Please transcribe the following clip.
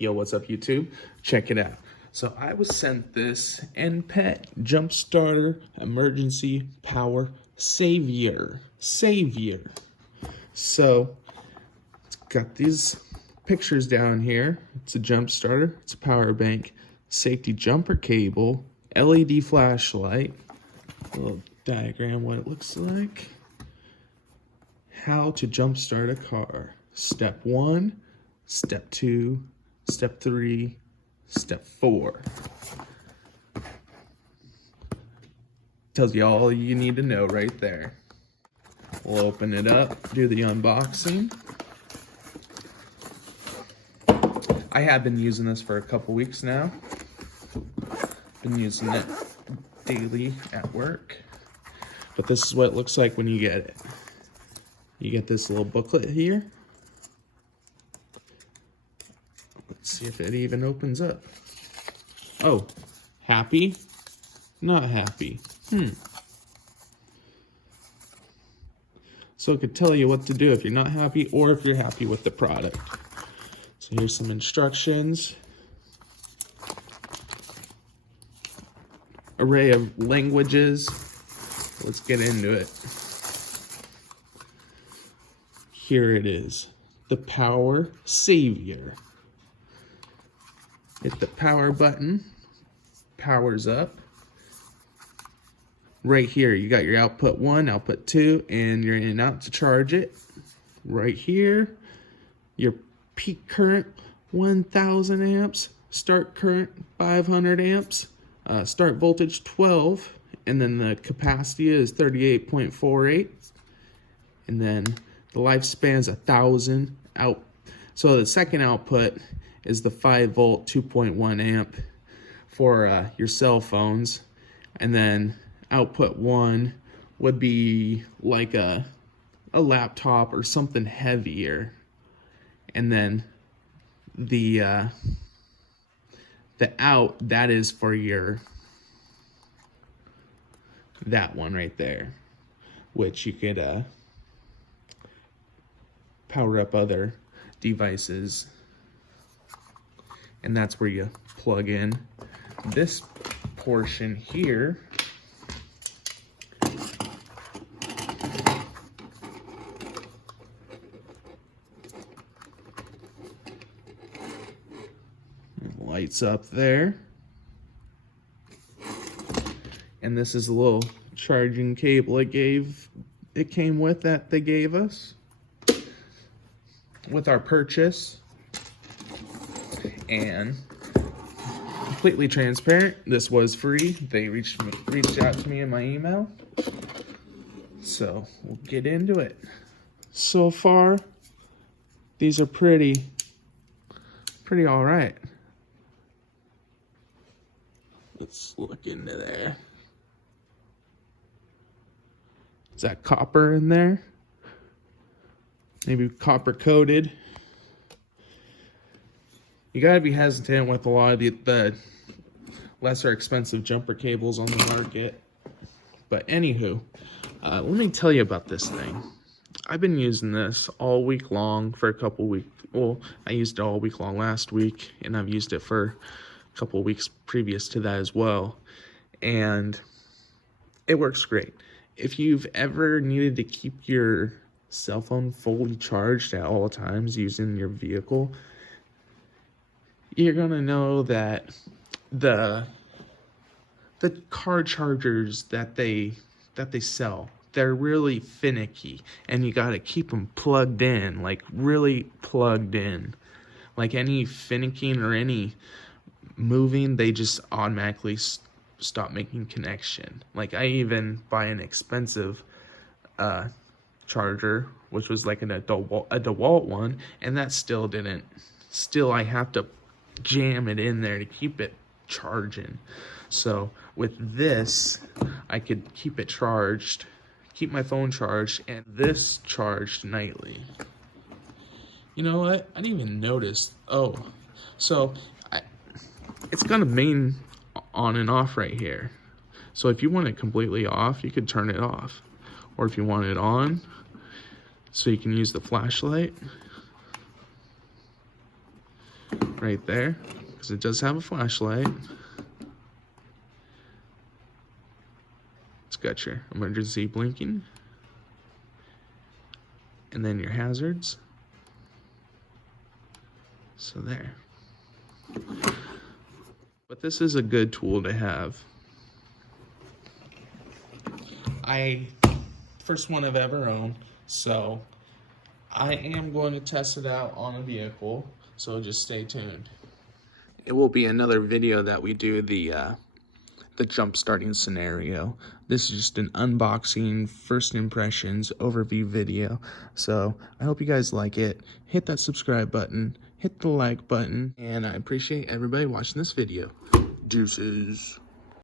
Yo, what's up, YouTube? Check it out. So I was sent this NPET Jump Starter Emergency Power Savior. So it's got these pictures down here. It's a jump starter, it's a power bank, safety jumper cable, LED flashlight, a little diagram what it looks like, how to jump start a car. Step 1, step 2, step 3, step 4. Tells you all you need to know right there. We'll open it up, do the unboxing. I have been using this for a couple weeks now. Been using it daily at work. But this is what it looks like when you get it. You get this little booklet here. Let's see if it even opens up. Oh, happy? Not happy. So it could tell you what to do if you're not happy or if you're happy with the product. So here's some instructions. Array of languages. Let's get into it. Here it is. The Power Savior. Hit the power button. Powers up. Right here, you got your output 1, output 2, and your in and out to charge it. Right here, your peak current 1000 amps, start current 500 amps, start voltage 12, and then the capacity is 38.48, and then the lifespan is 1000 out. So the second output is the 5 volt 2.1 amp for your cell phones, and then output 1 would be like a laptop or something heavier, and then the out, that is for your that one right there, which you could power up other devices, and that's where you plug in this portion here. Lights up there, and this is a little charging cable it came with that they gave us with our purchase. And completely transparent, this was free. They reached out to me in my email, so we'll get into it. So far, these are pretty all right. Let's look into there. Is that copper in there? Maybe copper coated. You gotta be hesitant with a lot of the lesser expensive jumper cables on the market. But anywho, let me tell you about this thing. I've been using this all week long for a couple weeks. Well, I used it all week long last week, and I've used it for a couple weeks previous to that as well. And it works great. If you've ever needed to keep your cell phone fully charged at all times using your vehicle, you're gonna know that the car chargers that they sell, they're really finicky, and you gotta keep them plugged in, like really plugged in. Like any finicking or any moving, they just automatically stop making connection. Like I even buy an expensive charger, which was like a DeWalt one, and that still didn't. Still, I have to jam it in there to keep it charging. So with this, I could keep it charged, keep my phone charged, and this charged nightly. You know what? I didn't even notice. Oh, so it's got a main on and off right here. So if you want it completely off, you could turn it off. Or if you want it on, so you can use the flashlight, right there, because it does have a flashlight. It's got your emergency blinking, and then your hazards. So there. But this is a good tool to have. First one I've ever owned, so I am going to test it out on a vehicle, so just stay tuned. It will be another video that we do the jump starting scenario. This is just an unboxing, first impressions, overview video. So I hope you guys like it. Hit that subscribe button, hit the like button, and I appreciate everybody watching this video. Deuces.